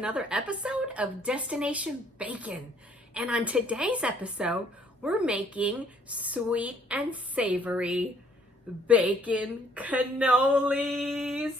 another episode of Destination Bacon. And on today's episode, we're making sweet and savory bacon cannolis.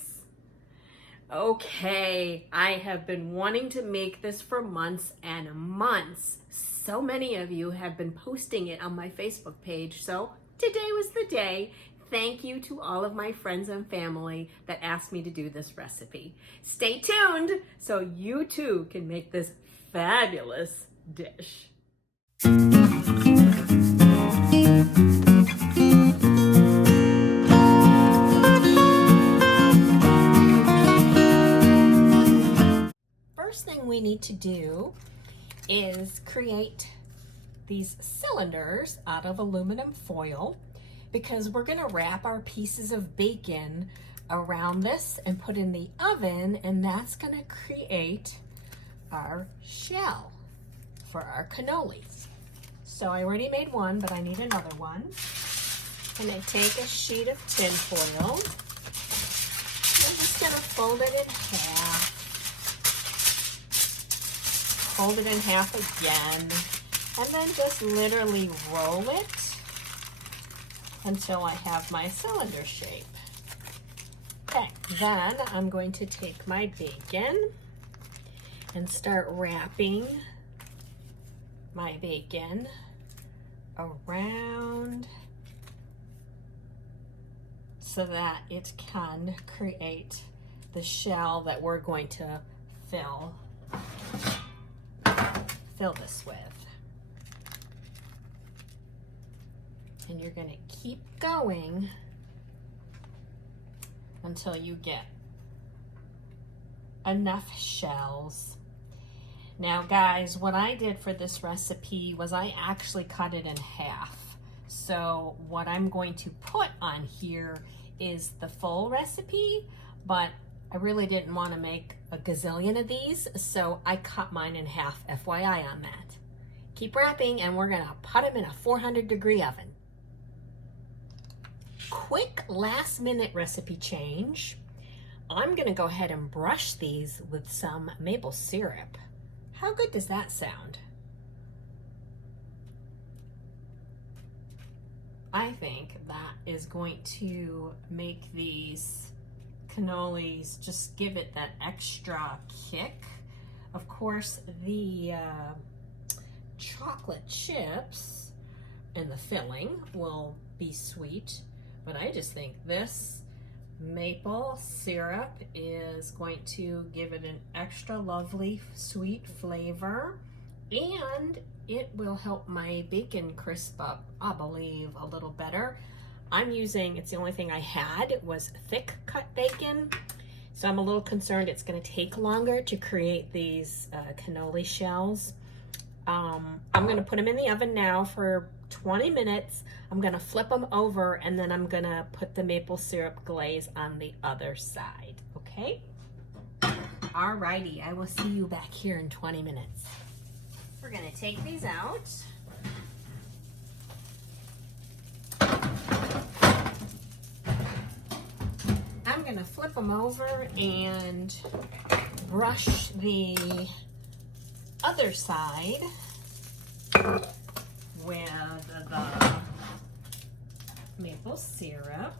Okay, I have been wanting to make this for months and months. So many of you have been posting it on my Facebook page, so today was the day. Thank you to all of my friends and family that asked me to do this recipe. Stay tuned so you too can make this fabulous dish. First thing we need to do is create these cylinders out of aluminum foil, because we're gonna wrap our pieces of bacon around this and put in the oven, and that's gonna create our shell for our cannolis. So I already made one, but I need another one. I'm gonna take a sheet of tin foil. I'm just gonna fold it in half. Fold it in half again, and then just literally roll it until I have my cylinder shape. Okay, then I'm going to take my bacon and start wrapping my bacon around so that it can create the shell that we're going to fill this with. And you're gonna keep going until you get enough shells. Now guys, what I did for this recipe was I actually cut it in half. So what I'm going to put on here is the full recipe, but I really didn't want to make a gazillion of these, so I cut mine in half, FYI on that. Keep wrapping, and we're gonna put them in a 400-degree oven. Quick last minute recipe change. I'm gonna go ahead and brush these with some maple syrup. How good does that sound? I think that is going to make these cannolis just give it that extra kick. Of course, the chocolate chips and the filling will be sweet, but I just think this maple syrup is going to give it an extra lovely sweet flavor, and it will help my bacon crisp up, I believe, a little better. I'm using, it's the only thing I had, it was thick cut bacon, so I'm a little concerned it's going to take longer to create these cannoli shells. I'm going to put them in the oven now for 20 minutes. I'm going to flip them over, and then I'm going to put the maple syrup glaze on the other side, okay? Alrighty, I will see you back here in 20 minutes. We're going to take these out. I'm going to flip them over and brush the other side with the maple syrup.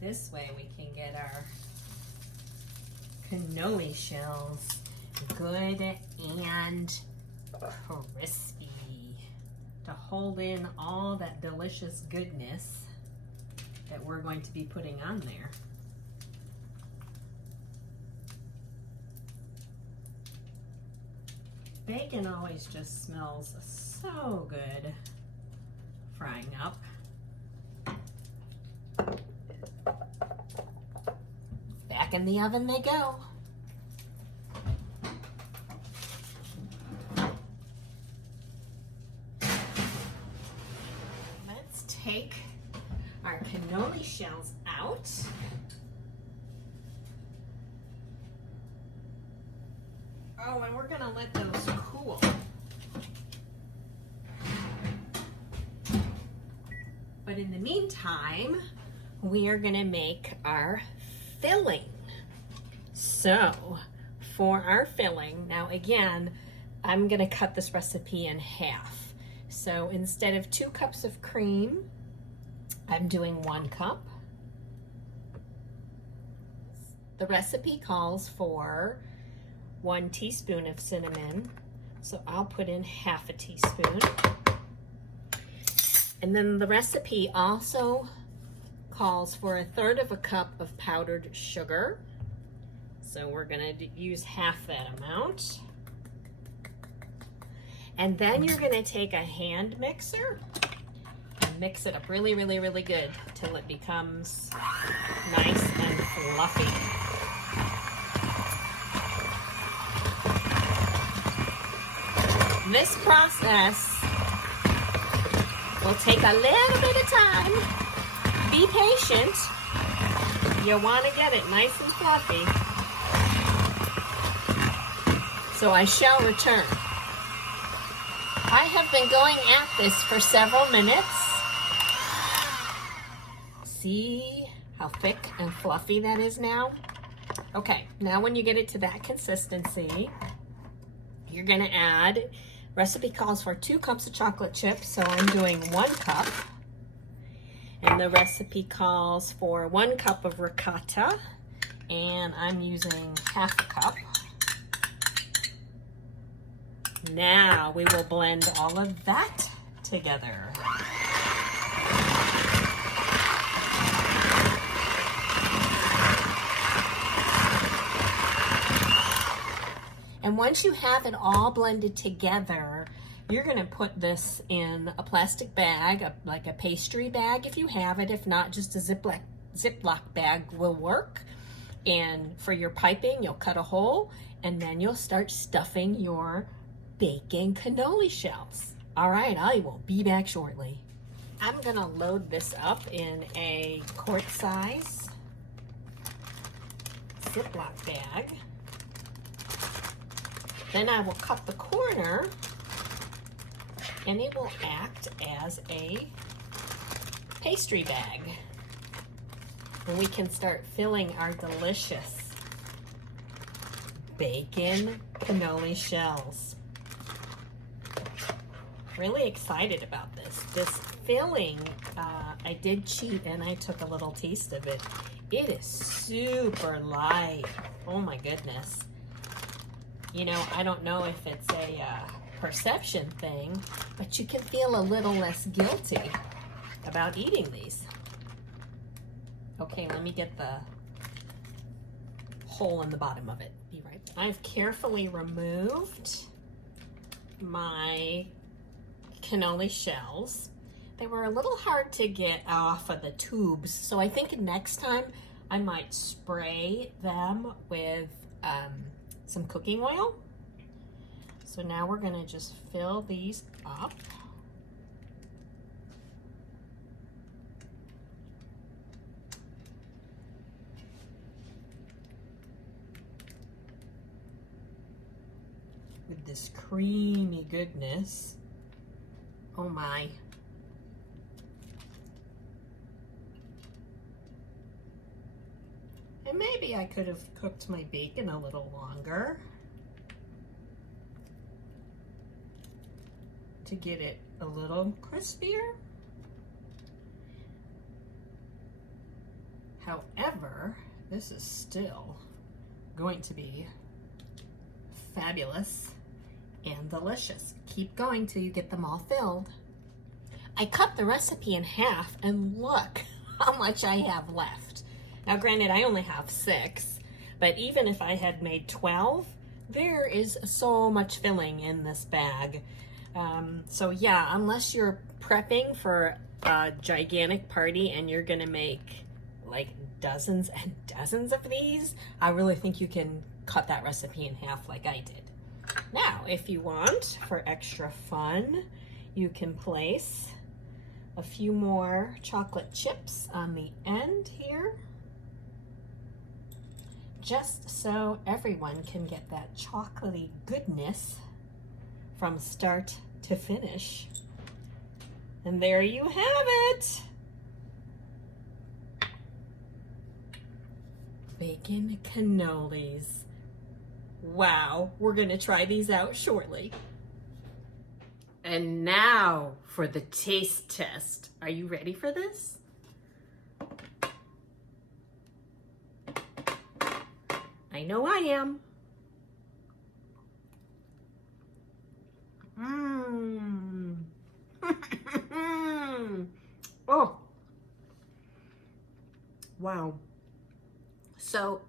This way we can get our cannoli shells good and crispy to hold in all that delicious goodness that we're going to be putting on there. Bacon always just smells so good frying up. Back in the oven they go. Let's take our cannoli shells out. Oh, and we're gonna let those cool. But in the meantime, we are gonna make our filling. So for our filling, now again, I'm gonna cut this recipe in half. So instead of 2 cups of cream, I'm doing 1 cup. The recipe calls for 1 teaspoon of cinnamon, so I'll put in half a teaspoon. And then the recipe also calls for 1/3 cup of powdered sugar. So we're gonna use half that amount. And then you're gonna take a hand mixer and mix it up really, really, really good till it becomes nice and fluffy. This process will take a little bit of time. Be patient. You want to get it nice and fluffy. So I shall return. I have been going at this for several minutes. See how thick and fluffy that is now? Okay, now when you get it to that consistency, you're gonna add, recipe calls for 2 cups of chocolate chips, so I'm doing 1 cup. And the recipe calls for 1 cup of ricotta, and I'm using half a cup. Now we will blend all of that together. And once you have it all blended together, you're gonna put this in a plastic bag, like a pastry bag if you have it. If not, just a Ziploc bag will work. And for your piping, you'll cut a hole, and then you'll start stuffing your bacon cannoli shells. All right, I will be back shortly. I'm gonna load this up in a quart size Ziploc bag. Then I will cut the corner, and it will act as a pastry bag. And we can start filling our delicious bacon cannoli shells. Really excited about this. This filling, I did cheat and I took a little taste of it. It is super light. Oh my goodness. You know, I don't know if it's a perception thing, but you can feel a little less guilty about eating these. Okay, let me get the hole in the bottom of it. Be right back. I've carefully removed my cannoli shells. They were a little hard to get off of the tubes, so I think next time I might spray them with some cooking oil. So now we're gonna just fill these up. With this creamy goodness. Oh my. And maybe I could have cooked my bacon a little longer to get it a little crispier. However, this is still going to be fabulous and delicious. Keep going till you get them all filled. I cut the recipe in half and look how much I have left. Now granted, I only have 6, but even if I had made 12, there is so much filling in this bag. So yeah, unless you're prepping for a gigantic party and you're gonna make like dozens and dozens of these, I really think you can cut that recipe in half like I did. Now, if you want, for extra fun, you can place a few more chocolate chips on the end here, just so everyone can get that chocolatey goodness from start to finish. And there you have it. bacon cannolis. Wow, we're gonna try these out shortly. And now for the taste test. Are you ready for this? I know I am. Oh, wow. So,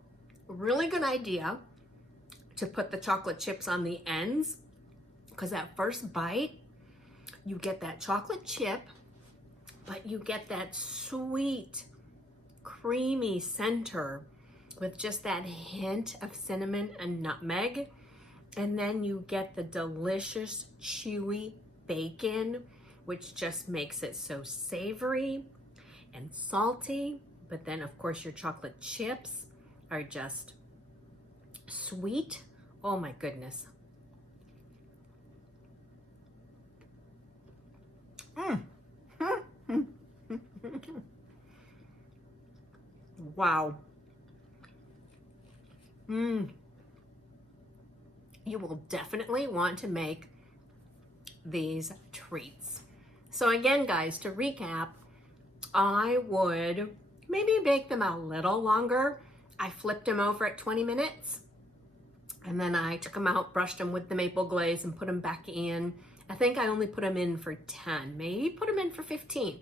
really good idea to put the chocolate chips on the ends, because that first bite, you get that chocolate chip, but you get that sweet, creamy center with just that hint of cinnamon and nutmeg. And then you get the delicious, chewy bacon, which just makes it so savory and salty. But then, of course, your chocolate chips are just sweet. Oh my goodness. Wow. You will definitely want to make these treats. So again, guys, to recap, I would maybe bake them a little longer. I flipped them over at 20 minutes, and then I took them out, brushed them with the maple glaze, and put them back in. I think I only put them in for 10, maybe put them in for 15.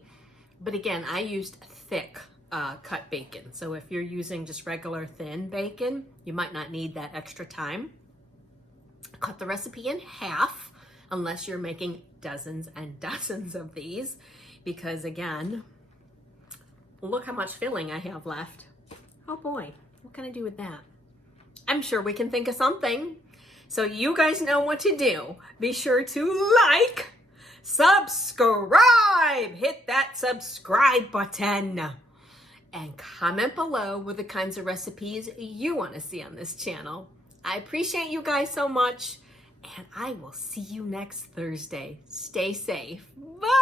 But again, I used thick cut bacon. So if you're using just regular thin bacon, you might not need that extra time. Cut the recipe in half, unless you're making dozens and dozens of these, because again, look how much filling I have left. Oh boy, what can I do with that? I'm sure we can think of something. So you guys know what to do. Be sure to like, subscribe, hit that subscribe button, and comment below with the kinds of recipes you want to see on this channel. I appreciate you guys so much, and I will see you next Thursday. Stay safe. Bye!